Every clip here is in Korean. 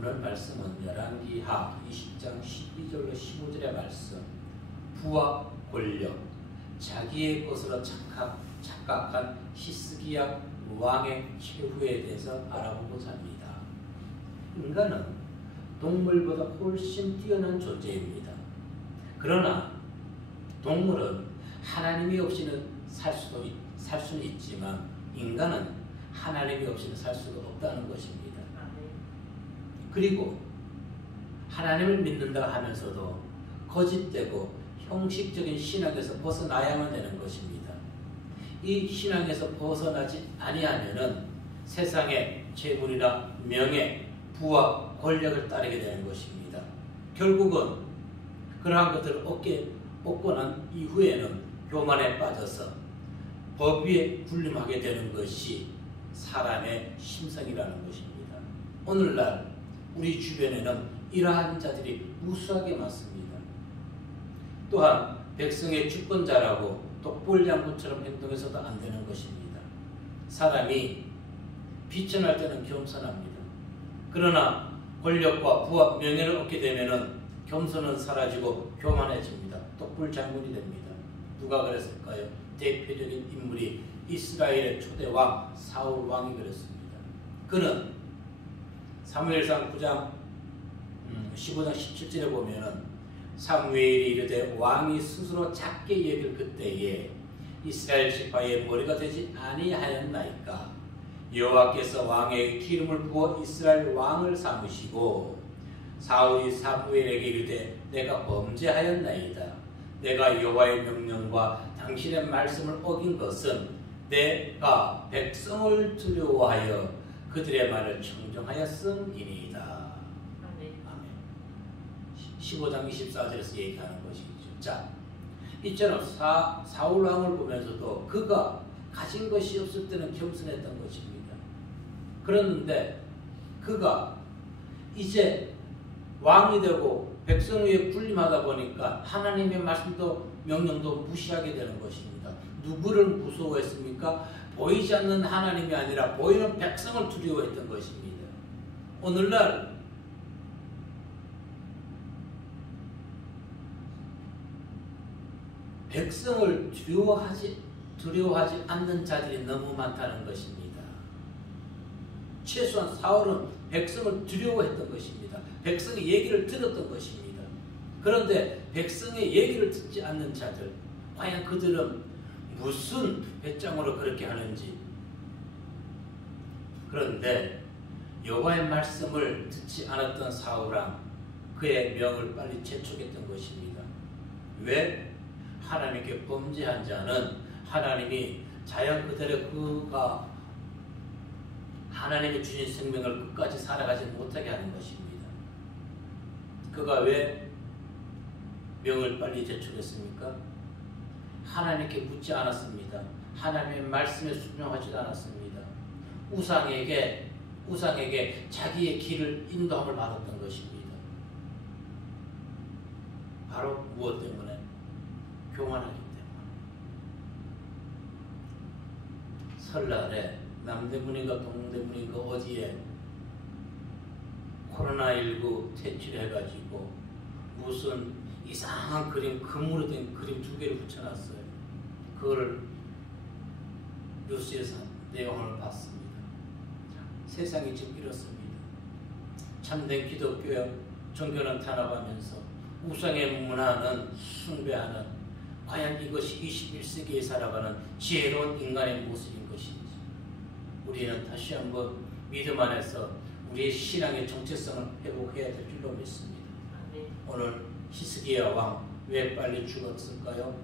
오늘 말씀은 열왕기하 20장 12절로 15절의 말씀. 부와 권력, 자기의 것으로 착각한 히스기야 왕의 최후에 대해서 알아보고자 합니다. 인간은 동물보다 훨씬 뛰어난 존재입니다. 그러나 동물은 하나님이 없이는 살 수는 있지만 인간은 하나님이 없이는 살 수가 없다는 것입니다. 그리고 하나님을 믿는다 하면서도 거짓되고 형식적인 신앙에서 벗어나야만 되는 것입니다. 이 신앙에서 벗어나지 아니하면은 세상의 재물이나 명예, 부와 권력을 따르게 되는 것입니다. 결국은 그러한 것들을 얻고 난 이후에는 교만에 빠져서 법 위에 군림하게 되는 것이 사람의 심성이라는 것입니다. 오늘날 우리 주변에는 이러한 자들이 무수하게 많습니다. 또한 백성의 주권자라고 독불장군처럼 행동해서도 안 되는 것입니다. 사람이 비천할 때는 겸손합니다. 그러나 권력과 부와 명예를 얻게 되면 겸손은 사라지고 교만해집니다. 독불장군이 됩니다. 누가 그랬을까요? 대표적인 인물이 이스라엘의 초대 왕 사울 왕이 그랬습니다. 그는 사무엘상 9장 15장 17절에 보면은 사무엘이 이르되 왕이 스스로 작게 여길 그때에 이스라엘 지파의 머리가 되지 아니하였나이까. 여호와께서 왕의 기름을 부어 이스라엘 왕을 삼으시고 사울이 사무엘에게 이르되 내가 범죄하였나이다. 내가 여호와의 명령과 당신의 말씀을 어긴 것은 내가 백성을 두려워하여 그들의 말을 청정하였음이니이다. 아멘. 15장 24절에서 얘기하는 것이죠. 자, 이처럼 사울 왕을 보면서도 그가 가진 것이 없을 때는 겸손했던 것입니다. 그랬는데 그가 이제 왕이 되고 백성 위에 군림하다 보니까 하나님의 말씀도 명령도 무시하게 되는 것입니다. 누구를 무서워했습니까? 보이지 않는 하나님이 아니라 보이는 백성을 두려워했던 것입니다. 오늘날 백성을 두려워하지 않는 자들이 너무 많다는 것입니다. 최소한 사울은 백성을 두려워했던 것입니다. 백성의 얘기를 들었던 것입니다. 그런데 백성의 얘기를 듣지 않는 자들, 과연 그들은 무슨 배짱으로 그렇게 하는지. 그런데 여호와의 말씀을 듣지 않았던 사울왕, 그의 명을 빨리 재촉했던 것입니다. 왜? 하나님께 범죄한 자는 하나님이 자연 그대로 그가 하나님이 주신 생명을 끝까지 살아가지 못하게 하는 것입니다. 그가 왜 명을 빨리 제출했습니까? 하나님께 묻지 않았습니다. 하나님의 말씀에 순종하지도 않았습니다. 우상에게 자기의 길을 인도함을 받았던 것입니다. 바로 무엇 때문에? 교만하기 때문에. 설날에 남대문인가 동대문인가 어디에 코로나19 퇴출해가지고 무슨 이상한 그림, 금으로 된 그림 2개를 붙여놨어요. 그걸 뉴스에서 내용을 봤습니다. 세상이 지금 이렇습니다. 참된 기독교의 종교는 탄압하면서 우상의 문화는 숭배하는, 과연 이것이 21세기에 살아가는 지혜로운 인간의 모습인 것인지, 우리는 다시 한번 믿음 안에서 우리의 신앙의 정체성을 회복해야 될 줄로 믿습니다. 오늘 히스기야 왕 왜 빨리 죽었을까요?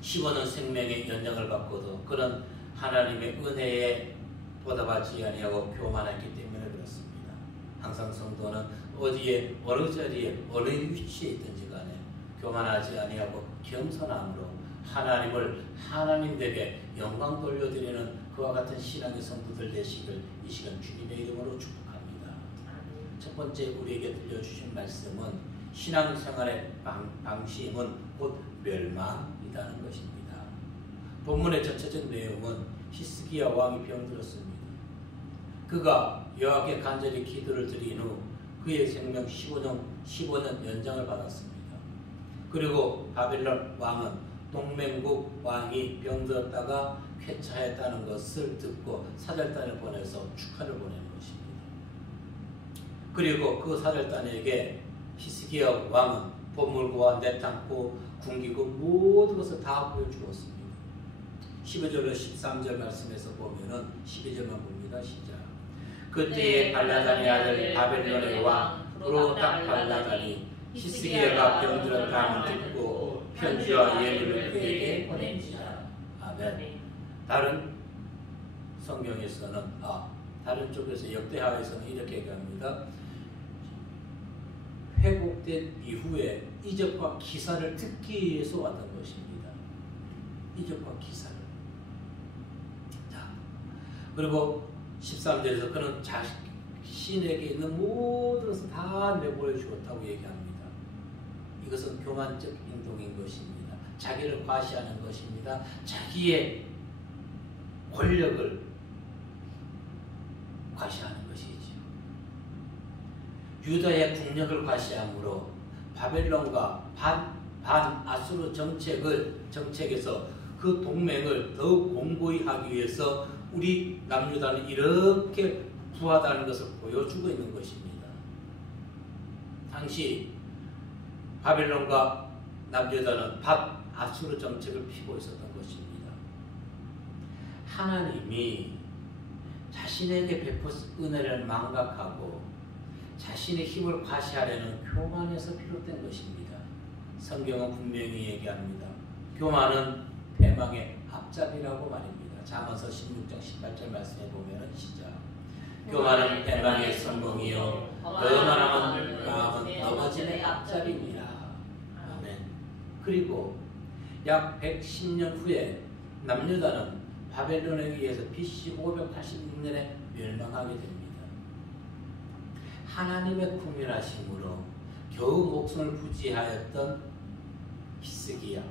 15년 생명의 연장을 받고도 그는 하나님의 은혜에 보답하지 아니하고 교만했기 때문에 그렇습니다. 항상 성도는 어디에, 어느 자리에, 어느 위치에 있든지 간에 교만하지 아니하고 겸손함으로 하나님을 하나님에게 영광 돌려드리는 그와 같은 신앙의 성도들 되시길 이 시간 주님의 이름으로 축복합니다. 첫 번째 우리에게 들려주신 말씀은 신앙생활의 방심은 곧 멸망이라는 것입니다. 본문의 전체적 내용은 히스기야 왕이 병들었습니다. 그가 여호와께 간절히 기도를 드린 후 그의 생명 15년 연장을 받았습니다. 그리고 바벨론 왕은 동맹국 왕이 병들었다가 쾌차했다는 것을 듣고 사절단을 보내서 축하를 보내는 것입니다. 그리고 그 사절단에게 히스기야 왕은 보물과 내탕고 궁기고 모든 것을 다 보여주었습니다. 12절로 13절 말씀에서 보면은 12절만 봅니다. 시작. 그때에 발라단의 아들 바벨론의 왕 브로닥 발라단이 히스기야가 병들었다는 듣고 편지와 예물을 그에게 보냅니다. 아멘. 다른 성경에서는 다른 쪽에서 역대하에서는 이렇게 얘기합니다. 회복된 이후에 이적과 기사를 듣기 위해서 왔던 것입니다. 이적과 기사를. 자, 그리고 13절에서 그는 자신에게 있는 모든 것을 다 내보여 주었다고 얘기합니다. 이것은 교만적 행동인 것입니다. 자기를 과시하는 것입니다. 자기의 권력을 과시하는 것이죠. 유다의 국력을 과시함으로 바벨론과 반아수르 정책에서 그 동맹을 더욱 공고히 하기 위해서 우리 남유다는 이렇게 부하다는 것을 보여주고 있는 것입니다. 당시 바벨론과 남유다는 반아수르 정책을 피고 있었던 것입니다. 하나님이 자신에게 베푸신 은혜를 망각하고 자신의 힘을 과시하려는 교만에서 비롯된 것입니다. 성경은 분명히 얘기합니다. 교만은 패망의 앞잡이라고 말입니다. 잠언서 16장 18절 말씀에 보면 시작. 교만은 패망의 선봉이요 거만함은 마음은 넘어짐의 앞잡이니라. 아멘. 그리고 약 110년 후에 남유다는 바벨론에 의해서 BC 586년에 멸망하게 됩니다. 하나님의 국민하심으로 겨우 목숨을 부지하였던 히스기야.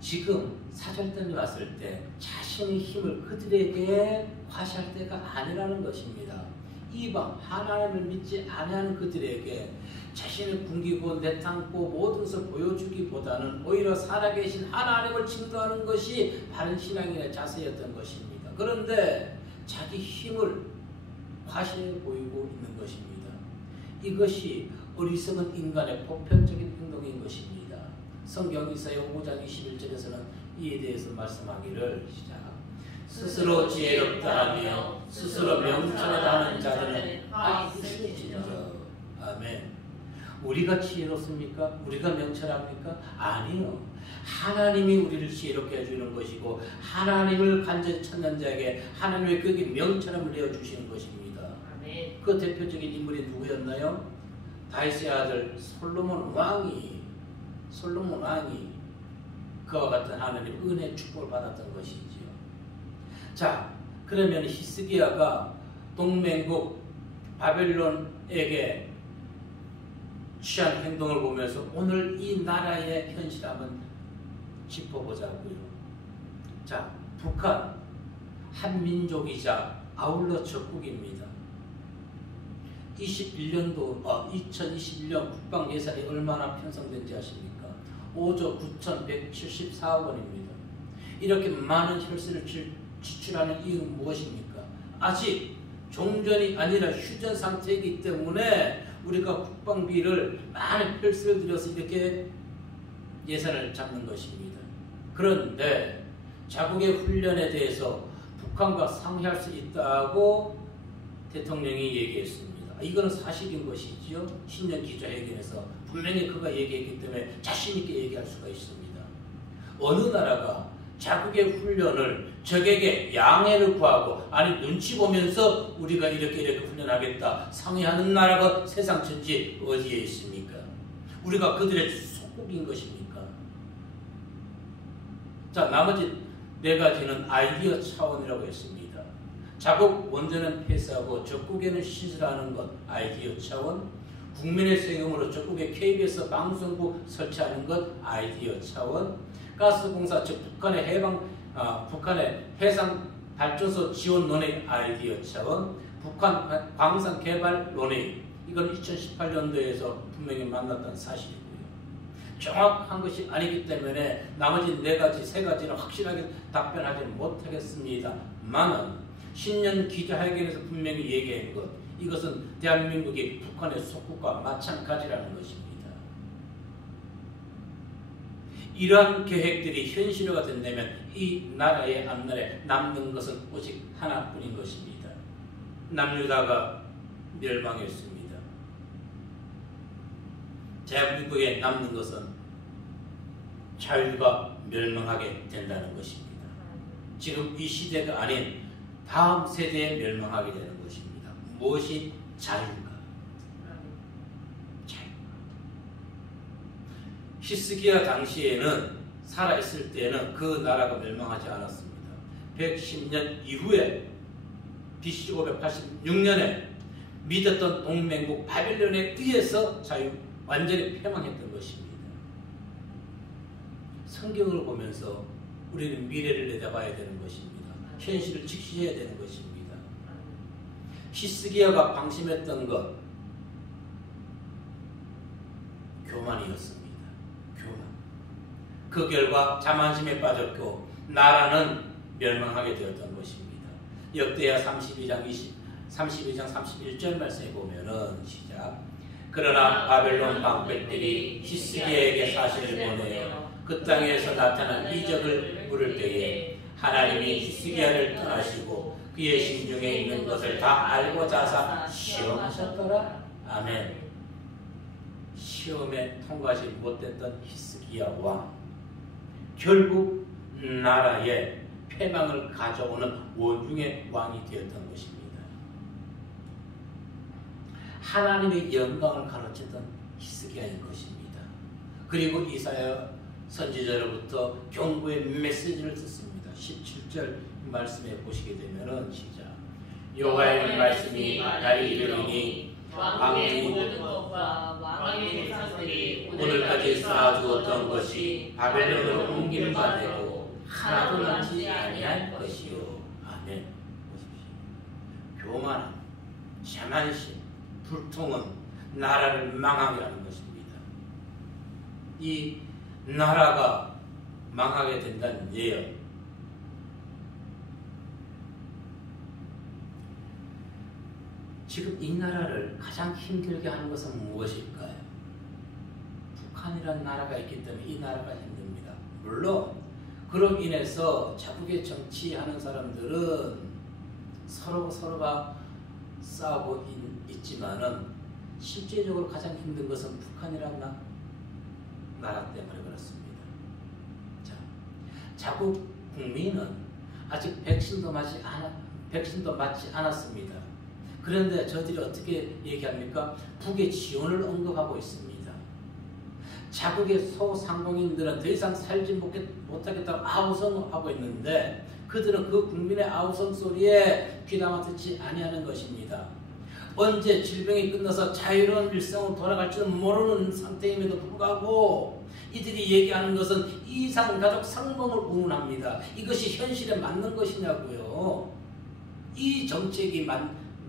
지금 사절단이 왔을 때 자신의 힘을 그들에게 과시할 때가 아니라는 것입니다. 이방 하나님을 믿지 아니하는 그들에게 자신을 굶기고 내탕고 모든 것을 보여주기보다는 오히려 살아계신 하나님을 증거하는 것이 바른 신앙인의 자세였던 것입니다. 그런데 자기 힘을 과시해 보이고 있는 것입니다. 이것이 어리석은 인간의 보편적인 행동인 것입니다. 성경 이사야 5장 21절에서는 이에 대해서 말씀하기를 시작. 스스로 지혜롭다 하며 스스로 명철하다 하는 자들은 있으시죠. 아멘. 우리가 지혜롭습니까? 우리가 명철합니까? 아니요. 하나님이 우리를 지혜롭게 해주는 것이고 하나님을 간절히 찾는 자에게 하나님의 그에게 명철함을 내어주시는 것입니다. 아멘. 그 대표적인 인물이 누구였나요? 다윗의 아들 솔로몬 왕이 그와 같은 하나님의 은혜 축복을 받았던 것이지요. 자, 그러면 히스기야가 동맹국 바벨론에게 취한 행동을 보면서 오늘 이 나라의 현실 한번 짚어보자고요. 자, 북한 한민족이자 아울러 적국입니다. 2021년 국방 예산이 얼마나 편성된지 아십니까? 5조 9,174억 원입니다. 이렇게 많은 혈세를 지출하는 이유는 무엇입니까? 아직 종전이 아니라 휴전 상태이기 때문에 우리가 국방비를 많은 혈세를 들여서 이렇게 예산을 잡는 것입니다. 그런데 자국의 훈련에 대해서 북한과 상의할 수 있다고 대통령이 얘기했습니다. 이거는 사실인 것이지요. 신년 기자회견에서 분명히 그가 얘기했기 때문에 자신 있게 얘기할 수가 있습니다. 어느 나라가 자국의 훈련을 적에게 양해를 구하고 아니 눈치 보면서 우리가 이렇게 훈련하겠다 상의하는 나라가 세상 전체 어디에 있습니까? 우리가 그들의 속국인 것입니까? 자, 나머지 네 가지는 아이디어 차원이라고 했습니다. 자국 원전은 폐쇄하고 적국에는 시설하는 것 아이디어 차원, 국민의 세금으로 적국에 KBS 방송국 설치하는 것 아이디어 차원, 가스공사 즉 북한의 해상 발전소 지원 논의 아이디어 차원, 북한 광산 개발 논의, 이건 2018년도에서 분명히 만났던 사실이고요. 정확한 것이 아니기 때문에 나머지 4가지, 3가지는 확실하게 답변하지는 못하겠습니다만은 신년 기자회견에서 분명히 얘기한 것, 이것은 대한민국이 북한의 속국과 마찬가지라는 것입니다. 이러한 계획들이 현실화가 된다면 이 나라의 앞날에 남는 것은 오직 하나뿐인 것입니다. 남유다가 멸망했습니다. 대한민국에 남는 것은 자유가 멸망하게 된다는 것입니다. 지금 이 시대가 아닌 다음 세대에 멸망하게 되는 것입니다. 무엇이 자유가? 히스기야 당시에는 살아있을 때는 그 나라가 멸망하지 않았습니다. 110년 이후에 BC 586년에 믿었던 동맹국 바벨론에 의해서 완전히 패망했던 것입니다. 성경을 보면서 우리는 미래를 내다봐야 되는 것입니다. 현실을 직시해야 되는 것입니다. 히스기야가 방심했던 것, 교만이었습니다. 교만. 그 결과 자만심에 빠졌고 나라는 멸망하게 되었던 것입니다. 역대하 32장 31절 말씀에 보면은 시작. 그러나 바벨론 방백들이 히스기야에게 사실을 보내어 그 땅에서 나타난 이적을 물을 때에 하나님이 히스기야를 떠나시고 그의 심중에 있는 것을 다 알고 자사 시험하셨더라. 아멘. 시험에 통과하지 못했던 히스기야 왕, 결국 나라에 패망을 가져오는 원흉의 왕이 되었던 것입니다. 하나님의 영광을 가르쳤던 히스기야인 것입니다. 그리고 이사야 선지자로부터 경고의 메시지를 듣습니다. 17절 말씀에 보시게 되면은 시작. 여호와의 말씀이 나를 이르리니 왕의 모든 것과 왕의 사람들이 오늘까지 쌓아두었던 것이 바벨론으로 옮긴 바 되고 하나도 남지 아니할 것이요. 아멘. 보십시오. 교만은, 자만심, 불통은 나라를 망하게 하는 것입니다. 이 나라가 망하게 된다는 예언, 지금 이 나라를 가장 힘들게 하는 것은 무엇일까요? 북한이라는 나라가 있기 때문에 이 나라가 힘듭니다. 물론 그로 인해서 자국에 정치하는 사람들은 서로가 싸우고 있지만은 실제적으로 가장 힘든 것은 북한이라는 나라 때문에 그렇습니다. 자, 자국 국민은 아직 백신도 맞지 않았습니다. 그런데 저들이 어떻게 얘기합니까? 북의 지원을 언급하고 있습니다. 자국의 소상공인들은 더 이상 살지 못하겠다고 아우성하고 있는데 그들은 그 국민의 아우성 소리에 귀담아 듣지 아니하는 것입니다. 언제 질병이 끝나서 자유로운 일상으로 돌아갈지는 모르는 상태임에도 불구하고 이들이 얘기하는 것은 이상가족 상봉을 운운합니다. 이것이 현실에 맞는 것이냐고요. 이 정책이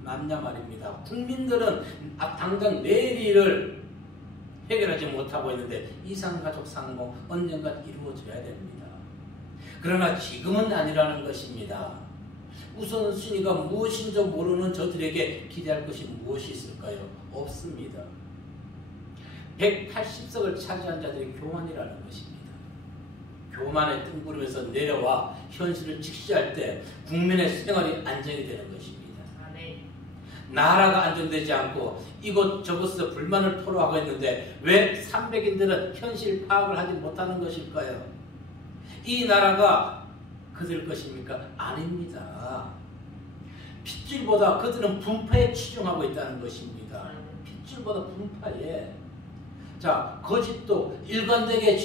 맞냐 말입니다. 국민들은 당장 내일 일을 해결하지 못하고 있는데 이상가족 상봉 언젠가 이루어져야 됩니다. 그러나 지금은 아니라는 것입니다. 우선순위가 무엇인지 모르는 저들에게 기대할 것이 무엇이 있을까요? 없습니다. 180석을 차지한 자들이 교만이라는 것입니다. 교만에 뜬구름에서 내려와 현실을 직시할 때 국민의 생활이 안정이 되는 것입니다. 나라가 안정되지 않고 이곳저곳에서 불만을 토로하고 있는데 왜 300인들은 현실 파악을 하지 못하는 것일까요? 이 나라가 그들 것입니까? 아닙니다. 핏줄보다 그들은 분파에 치중하고 있다는 것입니다. 핏줄보다 분파에. 자, 거짓도 일관되게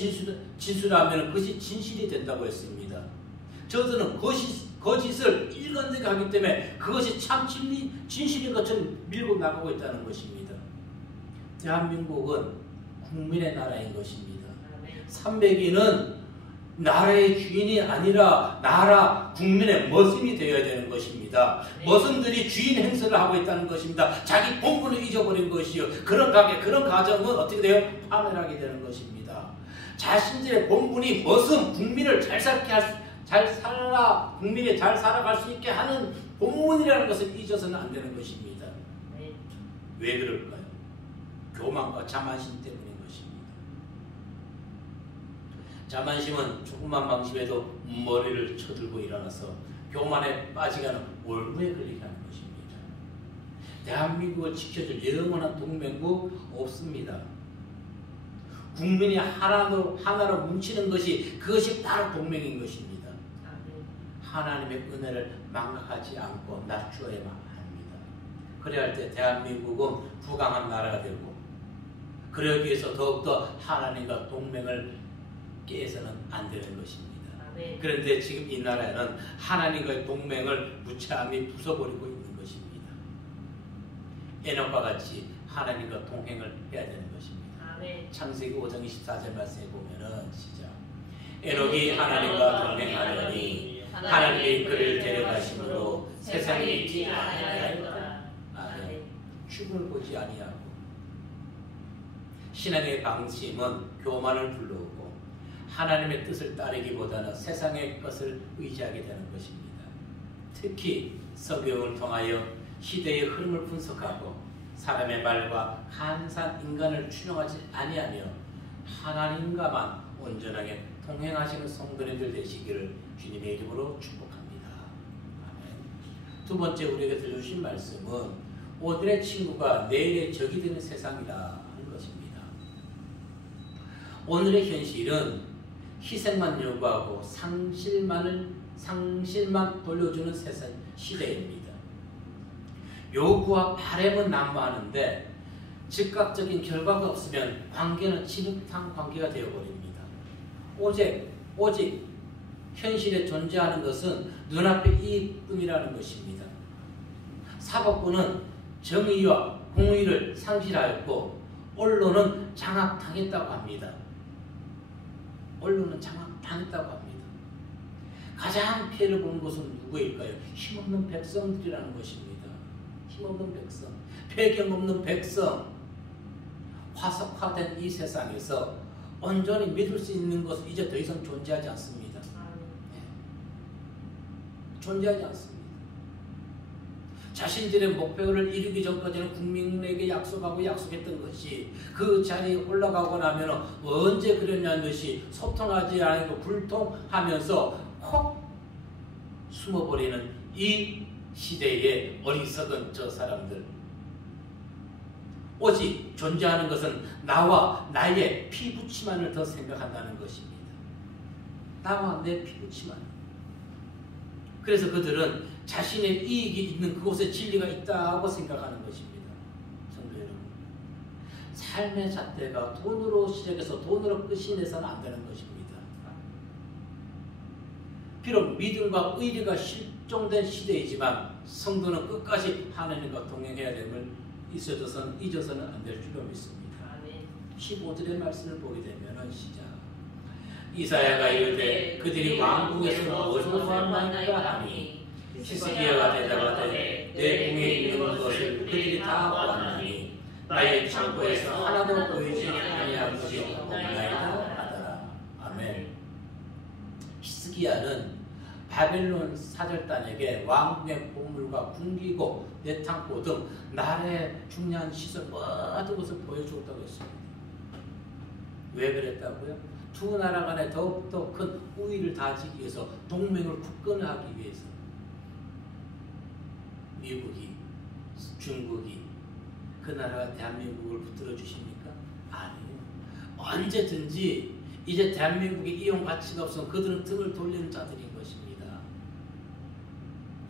진술하면 그것이 진실이 된다고 했습니다. 저들은 거짓을 일관되게 하기 때문에 그것이 참 진실인 것처럼 밀고 나가고 있다는 것입니다. 대한민국은 국민의 나라인 것입니다. 300인은 나라의 주인이 아니라 나라 국민의 머슴이 되어야 되는 것입니다. 머슴들이 주인 행세를 하고 있다는 것입니다. 자기 본분을 잊어버린 것이요. 그런 가게, 그런 가정은 어떻게 돼요? 파멸하게 되는 것입니다. 자신들의 본분이 머슴, 국민을 잘 살아, 국민이 잘 살아갈 수 있게 하는 본분이라는 것을 잊어서는 안 되는 것입니다. 왜 그럴까요? 교만과 자만심 때문인 것입니다. 자만심은 조금만 방심해도 머리를 쳐들고 일어나서 교만에 빠지가는 올무에 걸리라는 것입니다. 대한민국을 지켜줄 영원한 동맹국 없습니다. 국민이 하나로 뭉치는 것이 그것이 바로 동맹인 것입니다. 하나님의 은혜를 망각하지 않고 낮추어야만 합니다. 그래야 할 때 대한민국은 부강한 나라가 되고, 그러기 위해서 더욱더 하나님과 동맹을 깨서는 안 되는 것입니다. 그런데 지금 이 나라에는 하나님과의 동맹을 무참히 부숴버리고 있는 것입니다. 에녹과 같이 하나님과 동행을 해야 되는 것입니다. 창세기 5장 24절 말씀에 보면은 시작. 에녹이 하나님과 동행하려니 하나님이 그를 데려가심으로 세상에 있지 아니하였다. 죽음을 보지 아니하고. 신앙의 방침은 교만을 불러오고 하나님의 뜻을 따르기보다는 세상의 것을 의지하게 되는 것입니다. 특히 성경을 통하여 시대의 흐름을 분석하고 사람의 말과 간사한 인간을 추종하지 아니하며 하나님과만 온전하게 동행하시는 성도님들 되시기를 주님의 이름으로 축복합니다. 아멘. 두 번째 우리에게 들려주신 말씀은 오늘의 친구가 내일의 적이 되는 세상이라 하는 것입니다. 오늘의 현실은 희생만 요구하고 상실만 돌려주는 세상 시대입니다. 요구와 바람은 난무하는데 즉각적인 결과가 없으면 관계는 진흙탕 관계가 되어버립니다. 오직 현실에 존재하는 것은 눈앞의 이익뿐이라는 것입니다. 사법부는 정의와 공의를 상실하였고 언론은 장악당했다고 합니다. 언론은 장악당했다고 합니다. 가장 피해를 보는 것은 누구일까요? 힘없는 백성들이라는 것입니다. 힘없는 백성, 배경 없는 백성. 화석화된 이 세상에서 온전히 믿을 수 있는 것은 이제 더 이상 존재하지 않습니다. 존재하지 않습니다. 자신들의 목표를 이루기 전까지는 국민에게 약속했던 것이 그 자리에 올라가고 나면 언제 그랬냐는 것이 소통하지 않고 불통하면서 콕 숨어버리는 이 시대의 어리석은 저 사람들. 오직 존재하는 것은 나와 나의 피부치만을 더 생각한다는 것입니다. 나와 내 피부치만. 그래서 그들은 자신의 이익이 있는 그곳에 진리가 있다고 생각하는 것입니다. 성도 여러분, 삶의 잣대가 돈으로 시작해서 돈으로 끝이 내서는 안 되는 것입니다. 비록 믿음과 의리가 실종된 시대이지만 성도는 끝까지 하나님과 동행해야 됨을 잊어서는 안 될 줄로 믿습니다. 15절의 말씀을 보게 되면 시작. 이사야가 이르되 그들이 왕궁에서 무엇을 만나이까 하니 히스기야가 대답하되 내 궁에 있는 것을 그들이 다 보았나니 나의 창고에서 하나도 보이지 아니한 것이 없나이다 하더라. 아멘. 히스기야는 바벨론 사절단에게 왕궁의 보물과 궁기고 내탕고 등 나라의 중요한 시설 모든 것을 보여주었다고 했습니다. 왜 그랬다고요? 두 나라 간에 더욱더 큰 우위를 다지기 위해서 동맹을 굳건하기 위해서. 미국이, 중국이 그 나라가 대한민국을 붙들어 주십니까? 아니에요. 언제든지 이제 대한민국의 이용 가치가 없으면 그들은 등을 돌리는 자들인 것입니다.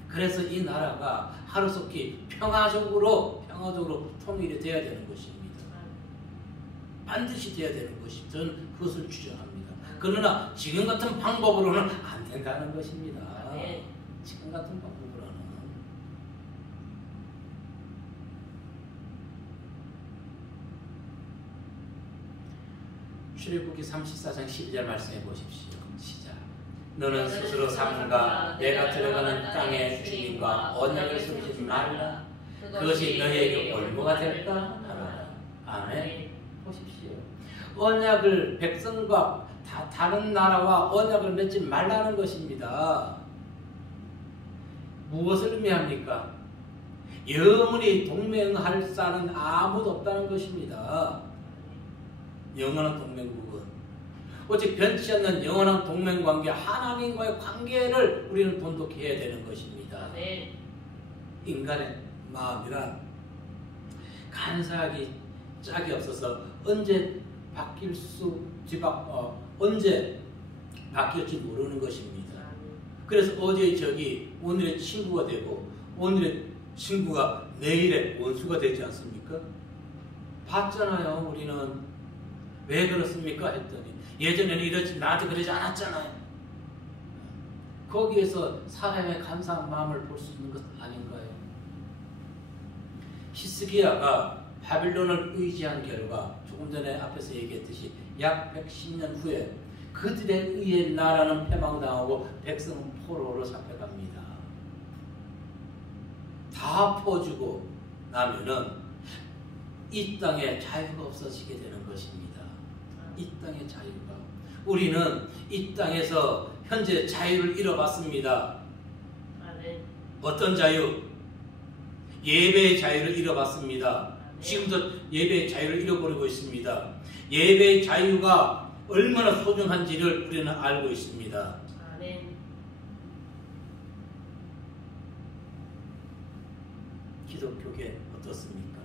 그래서 이 나라가 하루속히 평화적으로 통일이 돼야 되는 것입니다. 반드시 돼야 되는 것입니다. 저는 그것을 주장합니다. 그러나 지금 같은 방법으로는 안 된다는 것입니다. 지금 같은 방법으로는. 출애굽기 34장 12절 말씀해 보십시오. 시작. 너는 스스로 삼가 내가 들어가는 땅의 주민과 언약을 세우지 말라. 그것이 너희에게 올무가 될까 하노라. 아멘. 보십시오. 언약을 백성과 다른 나라와 언약을 맺지 말라는 것입니다. 무엇을 의미합니까? 영원히 동맹할 사람은 아무도 없다는 것입니다. 영원한 동맹국은 오직 변치 않는 영원한 동맹관계, 하나님과의 관계를 우리는 돈독해야 되는 것입니다. 네. 인간의 마음이란 간사하기 짝이 없어서 언제 언제 바뀔지 모르는 것입니다. 그래서 어제의 적이 오늘의 친구가 되고 오늘의 친구가 내일의 원수가 되지 않습니까? 봤잖아요. 우리는 왜 그렇습니까? 했더니 예전에는 이러지 나도 그러지 않았잖아요. 거기에서 사람의 간사한 마음을 볼 수 있는 것 아닌가요? 히스기야가 바빌론을 의지한 결과 조금 전에 앞에서 얘기했듯이 약 110년 후에 그들에 의해 나라는 패망당하고 백성은 포로로 잡혀갑니다. 다 퍼주고 나면은 이 땅에 자유가 없어지게 되는 것입니다. 이 땅의 자유가. 우리는 이 땅에서 현재 자유를 잃어봤습니다. 어떤 자유? 예배의 자유를 잃어봤습니다. 지금도 예배의 자유를 잃어버리고 있습니다. 예배의 자유가 얼마나 소중한지를 우리는 알고 있습니다. 기독교계 어떻습니까?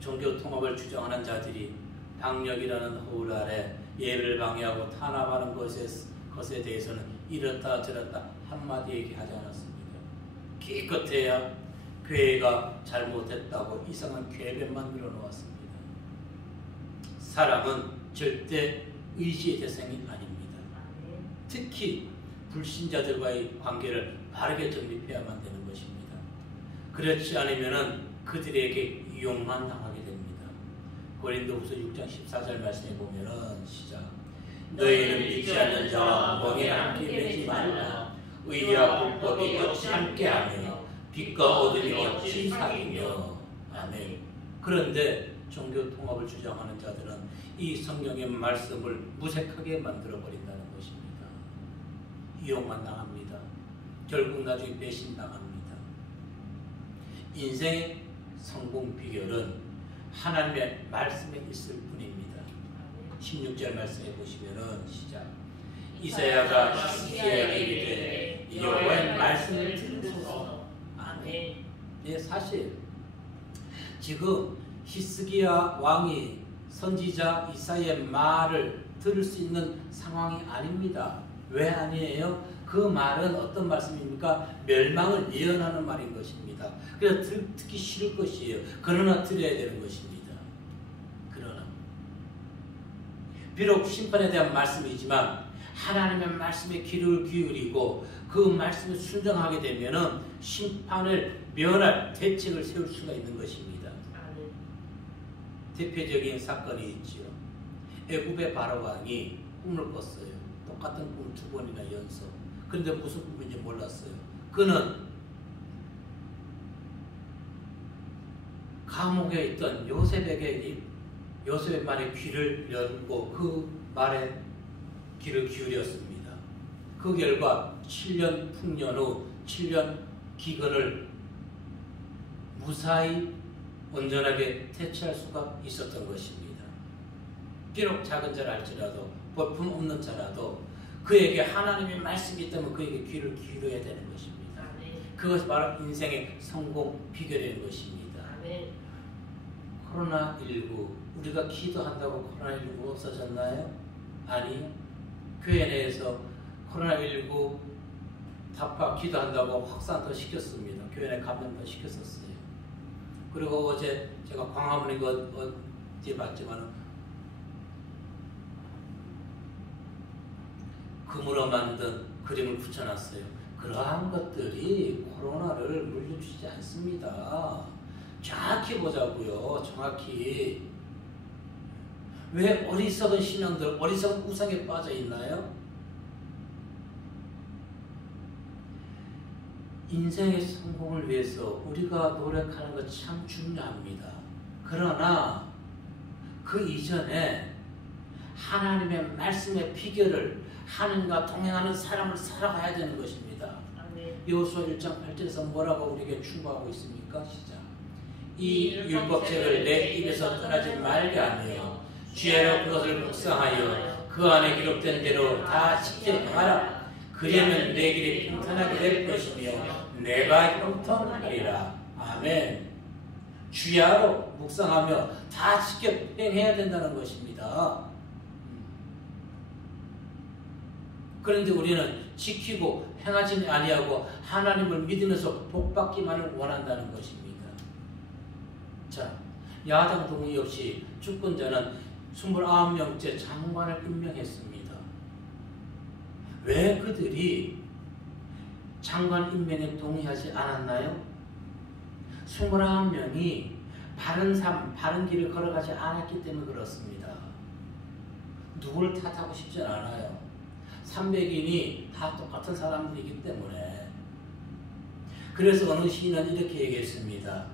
종교 통합을 주장하는 자들이 방역이라는 허울 아래 예배를 방해하고 탄압하는 것에 대해서는 이렇다 저렇다 한마디 얘기하지 않았습니다. 기껏해야 교회가 잘못했다고 이상한 궤변 만들어 놓았습니다. 사람은 절대 의지의 대상이 아닙니다. 특히 불신자들과의 관계를 바르게 정립해야만 되는 것입니다. 그렇지 않으면 그들에게 이용만 당하게 됩니다. 고린도후서 6장 14절 말씀에 보면은 시작. 너희는 믿지 않는 자와 멍에 함께 매지 말라. 의와 불법이 어찌 함께하며 빛과 어둠이 어찌 사귀며. 아멘. 그런데 종교 통합을 주장하는 자들은 이 성경의 말씀을 무색하게 만들어 버린다는 것입니다. 이용만 당합니다. 결국 나중에 배신당합니다. 인생의 성공 비결은 하나님의 말씀에 있을 뿐입니다. 16절 말씀해 보시면은 시작. 이사야가 히스기야에게 이르되 여호와의 말씀을 들으소서. 아멘. 네, 사실 지금 히스기야 왕이 선지자 이사야의 말을 들을 수 있는 상황이 아닙니다. 왜 아니에요? 그 말은 어떤 말씀입니까? 멸망을 예언하는 말인 것입니다. 그래서 듣기 싫을 것이에요. 그러나 들어야 되는 것입니다. 그러나 비록 심판에 대한 말씀이지만 하나님의 말씀에 귀를 기울이고 그 말씀에 순종하게 되면은 심판을 면할 대책을 세울 수가 있는 것입니다. 대표적인 사건이 있지요. 애굽의 바로 왕이 꿈을 꿨어요. 똑같은 꿈을 2번이나 연속. 그런데 무슨 꿈인지 몰랐어요. 그는 감옥에 있던 요셉에게 요셉의 말에 귀를 열고 그 말에 귀를 기울였습니다. 그 결과 7년 풍년 후 7년 기근을 무사히 온전하게 퇴치할 수가 있었던 것입니다. 비록 작은 자라 할지라도 볼품 없는 자라도 그에게 하나님의 말씀이 있다면 그에게 귀를 기울여야 되는 것입니다. 그것이 바로 인생의 성공 비결인 것입니다. 코로나19 우리가 기도한다고 코로나19 없어졌나요? 아니요. 교회 내에서 코로나19 타파 기도한다고 확산 더 시켰습니다. 교회 내 감염 더 시켰었어요. 그리고 어제 제가 광화문에 어디 봤지만 금으로 만든 그림을 붙여놨어요. 그러한 것들이 코로나를 물리치지 않습니다. 정확히 보자고요. 정확히. 왜 어리석은 신앙들, 어리석은 우상에 빠져 있나요? 인생의 성공을 위해서 우리가 노력하는 것 참 중요합니다. 그러나 그 이전에 하나님의 말씀의 비결을 하나님과 동행하는 사람을 살아가야 되는 것입니다. 여호수아 1장 8절에서 뭐라고 우리에게 충고하고 있습니까? 시작. 이 율법책을 내 입에서 떠나지 말게 하며 주야로 그것을 묵상하여 그 안에 기록된 대로 다 지켜 행하라. 그러면 내 길이 평탄하게 될 것이며 내가 형통하리라. 아멘. 주야로 묵상하며 다 지켜 행해야 된다는 것입니다. 그런데 우리는 지키고 행하지 아니하고 하나님을 믿으면서 복받기만을 원한다는 것입니다. 자, 야당 동의 없이 주권자는 29명째 장관을 임명했습니다. 왜 그들이 장관 임명에 동의하지 않았나요? 29명이 바른 삶, 바른 길을 걸어가지 않았기 때문에 그렇습니다. 누구를 탓하고 싶지 않아요. 300인이 다 똑같은 사람들이기 때문에. 그래서 어느 시인은 이렇게 얘기했습니다.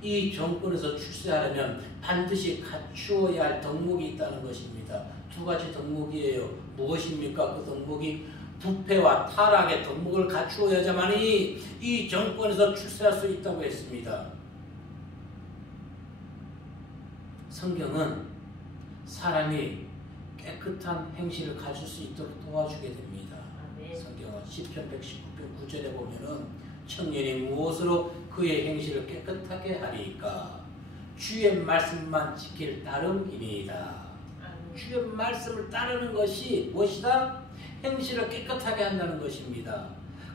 이 정권에서 출세하려면 반드시 갖추어야 할 덕목이 있다는 것입니다. 두 가지 덕목이에요. 무엇입니까? 그 덕목이 부패와 타락의 덕목을 갖추어야지만이 이 정권에서 출세할 수 있다고 했습니다. 성경은 사람이 깨끗한 행실을 가질 수 있도록 도와주게 됩니다. 성경은 시편 119편 9절에 보면은 청년이 무엇으로 그의 행실을 깨끗하게 하리까? 주의 말씀만 지킬 따름이니이다. 주의 말씀을 따르는 것이 무엇이다? 행실을 깨끗하게 한다는 것입니다.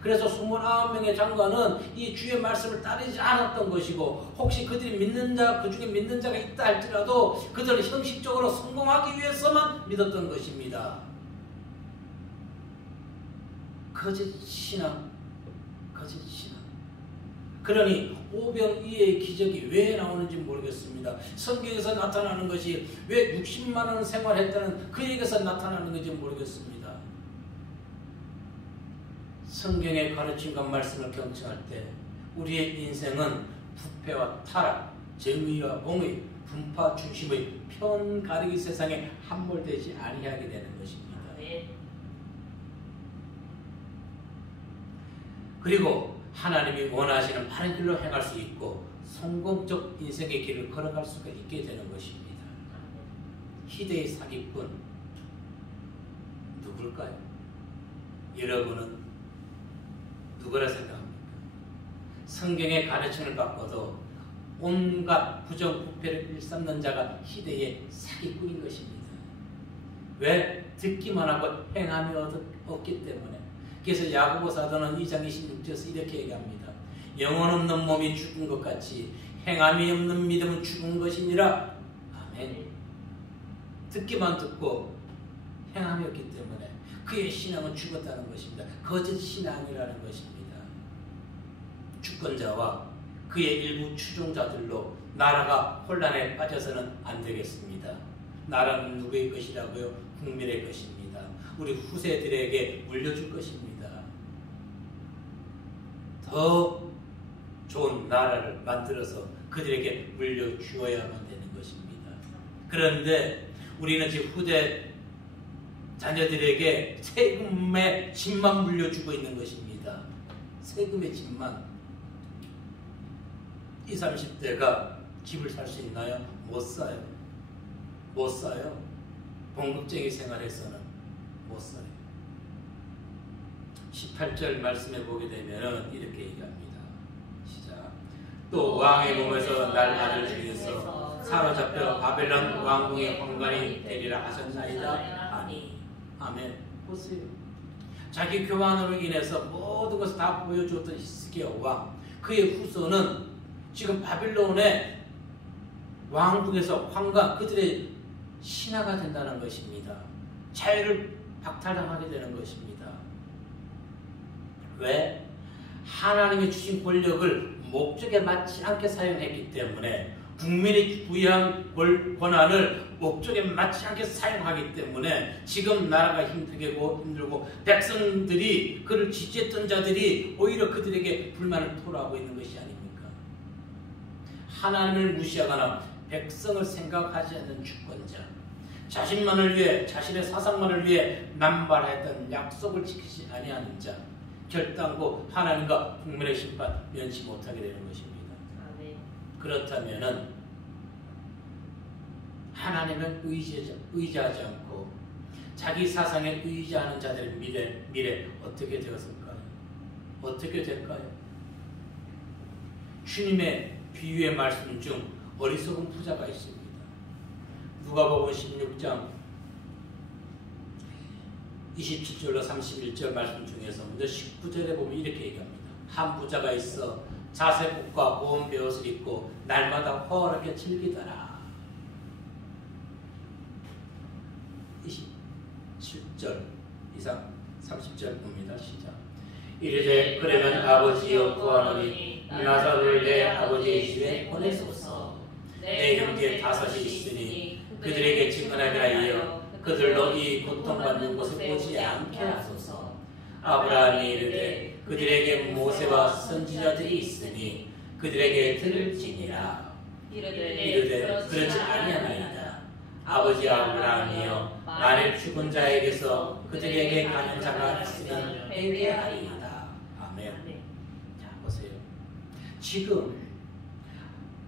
그래서 29명의 장관은 이 주의 말씀을 따르지 않았던 것이고, 혹시 그들이 믿는 자, 그 중에 믿는 자가 있다 할지라도 그들은 형식적으로 성공하기 위해서만 믿었던 것입니다. 거짓 신앙, 거짓 신앙. 그러니 오병이의 기적이 왜 나오는지 모르겠습니다. 성경에서 나타나는 것이 왜 60만 원 생활했다는 그에게서 나타나는 건지 모르겠습니다. 성경의 가르침과 말씀을 경청할 때 우리의 인생은 부패와 타락, 정의와 공의, 분파 중심의 편 가르기 세상에 함몰되지 아니하게 되는 것입니다. 그리고 하나님이 원하시는 바른 길로 행할 수 있고 성공적 인생의 길을 걸어갈 수가 있게 되는 것입니다. 희대의 사기꾼 누굴까요? 여러분은 누구라 생각합니까? 성경의 가르침을 바꿔도 온갖 부정부패를 일삼는 자가 희대의 사기꾼인 것입니다. 왜? 듣기만 하고 행함이 없기 때문에. 그래서 야고보 사도는 2장 26절에서 이렇게 얘기합니다. 영혼 없는 몸이 죽은 것 같이 행함이 없는 믿음은 죽은 것이니라. 아멘. 듣기만 듣고 행함이 없기 때문에 그의 신앙은 죽었다는 것입니다. 거짓 신앙이라는 것입니다. 주권자와 그의 일부 추종자들로 나라가 혼란에 빠져서는 안 되겠습니다. 나라는 누구의 것이라고요? 국민의 것입니다. 우리 후세들에게 물려줄 것입니다. 더 좋은 나라를 만들어서 그들에게 물려주어야만 되는 것입니다. 그런데 우리는 지금 후대 자녀들에게 세금의 집만 물려주고 있는 것입니다. 세금의 집만. 20, 30대가 집을 살 수 있나요? 못 사요. 못 사요. 봉급쟁이 생활에서는 못 사요. 18절 말씀해 보게 되면 이렇게 얘기합니다. 시작. 또 왕의 몸에서 날 아들 중에서 사로잡혀 바벨론 왕궁의 황관이 되리라 하셨나이다. 아멘. 보세요. 자기 교만으로 인해서 모든 것을 다 보여주었던 히스기야 왕. 그의 후손은 지금 바빌론의 왕궁에서 황관, 그들의 신하가 된다는 것입니다. 자유를 박탈당하게 되는 것입니다. 왜? 하나님이 주신 권력을 목적에 맞지 않게 사용했기 때문에 국민이 부여한 권한을 목적에 맞지 않게 사용하기 때문에 지금 나라가 힘들고 백성들이 그를 지지했던 자들이 오히려 그들에게 불만을 토로하고 있는 것이 아닙니까? 하나님을 무시하거나 백성을 생각하지 않는 주권자, 자신만을 위해 자신의 사상만을 위해 남발했던 약속을 지키지 아니하는 자, 결단코 하나님과 국민의 심판 면치 못하게 되는 것입니다. 그렇다면은 하나님을 의지하지 않고 자기 사상에 의지하는 자들의 미래 어떻게 되었을까요? 어떻게 될까요? 주님의 비유의 말씀 중 어리석은 부자가 있습니다. 누가복음 16장 27절로 31절 말씀 중에서 먼저 19절에 보면 이렇게 얘기합니다. 한 부자가 있어 자색옷과 고운 베옷을 입고 날마다 허락에 즐기더라. 27절 이상 30절 봅니다. 시작. 이르되 그러면 아버지여 구하노니 나사로를 내 아버지의 집에 보내소서. 내 형제 5이 있으니 그들에게 증언하게 하여 그들로 이 고통받는 것을 보지 않게 하소서. 아브라함이 이르되 그들에게 모세와 선지자들이 있으니 그들에게 들을지니라. 이르되 그렇지 아니하나이다. 아버지 아브라함이여 만일 죽은 자에게서 그들에게 가는 자가 있으면 회개하리이다. 아멘. 자 보세요. 지금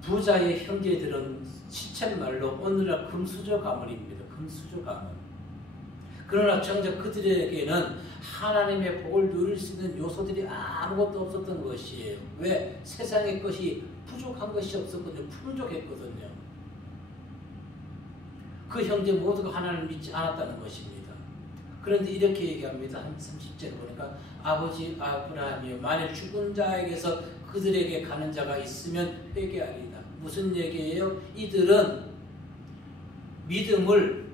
부자의 형제들은 시쳇말로 오늘날 금수저 가문입니다. 금수저 가문. 그러나 정작 그들에게는 하나님의 복을 누릴 수 있는 요소들이 아무것도 없었던 것이에요. 왜? 세상의 것이 부족한 것이 없었거든요. 풍족했거든요. 그 형제 모두가 하나님을 믿지 않았다는 것입니다. 그런데 이렇게 얘기합니다. 한 30절에 보니까 아버지 아브라함이여 만일 죽은 자에게서 그들에게 가는 자가 있으면 회개하리이다. 무슨 얘기예요? 이들은 믿음을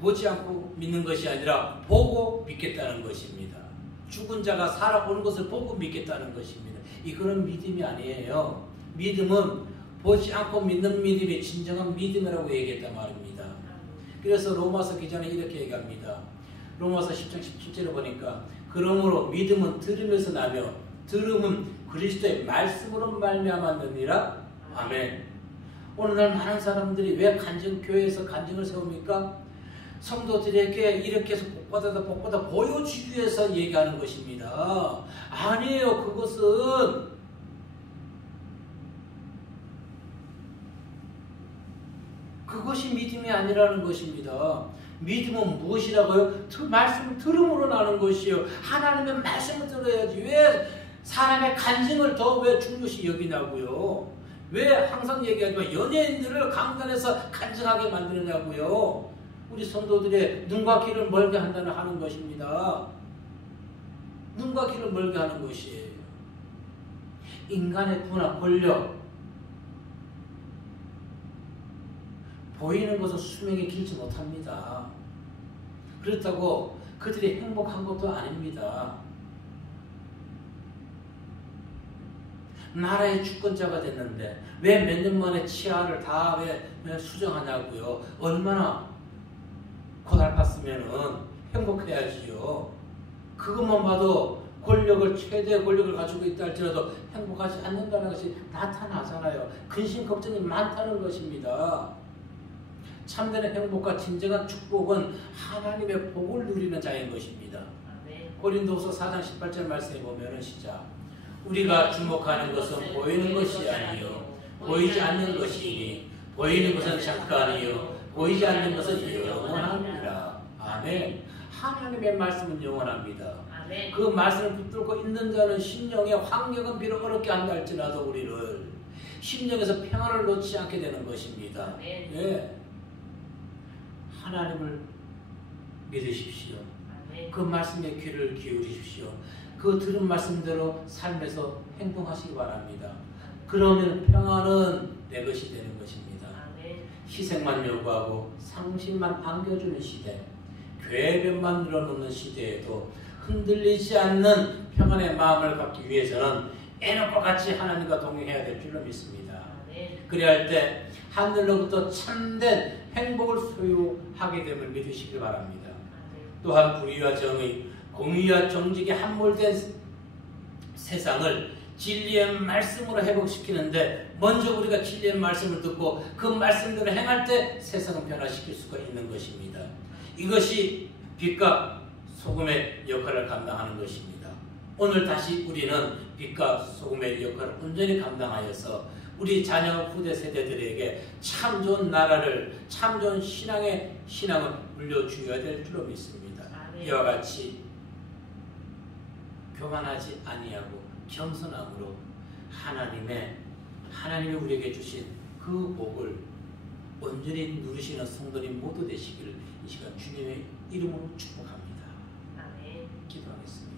보지 않고 믿는 것이 아니라 보고 믿겠다는 것입니다. 죽은 자가 살아오는 것을 보고 믿겠다는 것입니다. 이거는 믿음이 아니에요. 믿음은 보지 않고 믿는 믿음이 진정한 믿음이라고 얘기했단 말입니다. 그래서 로마서 기자는 이렇게 얘기합니다. 로마서 10장 17절에 보니까 그러므로 믿음은 들으면서 나며 들음은 그리스도의 말씀으로 말미암았느니라. 아멘. 오늘날 많은 사람들이 왜 교회에서 간증을 세웁니까? 성도들에게 이렇게 해서 복받아 보여주기 위해서 얘기하는 것입니다. 아니에요. 그것이 믿음이 아니라는 것입니다. 믿음은 무엇이라고요? 말씀을 들음으로 나는 것이요. 하나님의 말씀을 들어야지. 왜 사람의 간증을 더 왜 중요시 여기냐고요. 왜 항상 얘기하지만 연예인들을 강단에서 간증하게 만드느냐고요. 우리 성도들의 눈과 귀를 멀게 하는 것입니다. 눈과 귀를 멀게 하는 것이에요. 인간의 부나 권력, 보이는 것은 수명이 길지 못합니다. 그렇다고 그들이 행복한 것도 아닙니다. 나라의 주권자가 됐는데 왜 몇 년 만에 치아를 다 왜 수정하냐고요. 얼마나 고달팠으면 행복해야지요. 그것만 봐도 최대의 권력을 가지고 있다 할지라도 행복하지 않는다는 것이 나타나잖아요. 근심 걱정이 많다는 것입니다. 참되는 행복과 진정한 축복은 하나님의 복을 누리는 자인 것입니다. 고린도후서 4장 18절 말씀에 보면은 시작. 우리가 주목하는 것은 보이는 것이 아니요 보이지 않는 것이니 보이는 것은 잠깐이요 보이지 않는 것은 영원합니다. 아멘. 하나님의 말씀은 영원합니다. 아멘. 그 말씀을 붙들고 있는 자는 심령의 환경은 비록 어렵게 한다 할지라도 우리를 심령에서 평안을 놓지 않게 되는 것입니다. 아멘. 예. 하나님을 믿으십시오. 아멘. 그 말씀에 귀를 기울이십시오. 그 들은 말씀대로 삶에서 행동하시기 바랍니다. 그러면 평안은 내 것이 되는 것입니다. 아멘. 희생만 요구하고 상심만 안겨주는 시대, 괴변만 늘어놓는 시대에도 흔들리지 않는 평안의 마음을 갖기 위해서는 애놓고 같이 하나님과 동행해야 될 줄로 믿습니다. 아멘. 그래야 할 때 하늘로부터 참된 행복을 소유하게 됨을 믿으시길 바랍니다. 또한 불의와 정의, 공의와 정직이 함몰된 세상을 진리의 말씀으로 회복시키는데 먼저 우리가 진리의 말씀을 듣고 그 말씀대로 행할 때 세상을 변화시킬 수가 있는 것입니다. 이것이 빛과 소금의 역할을 감당하는 것입니다. 오늘 다시 우리는 빛과 소금의 역할을 온전히 감당하여서 우리 자녀 후대 세대들에게 참 좋은 나라를, 참 좋은 신앙을 물려주어야 될 줄로 믿습니다. 이와 같이 교만하지 아니하고 겸손함으로 하나님이 우리에게 주신 그 복을 온전히 누리시는 성도님 모두 되시기를 이 시간 주님의 이름으로 축복합니다. 아멘. 기도하겠습니다.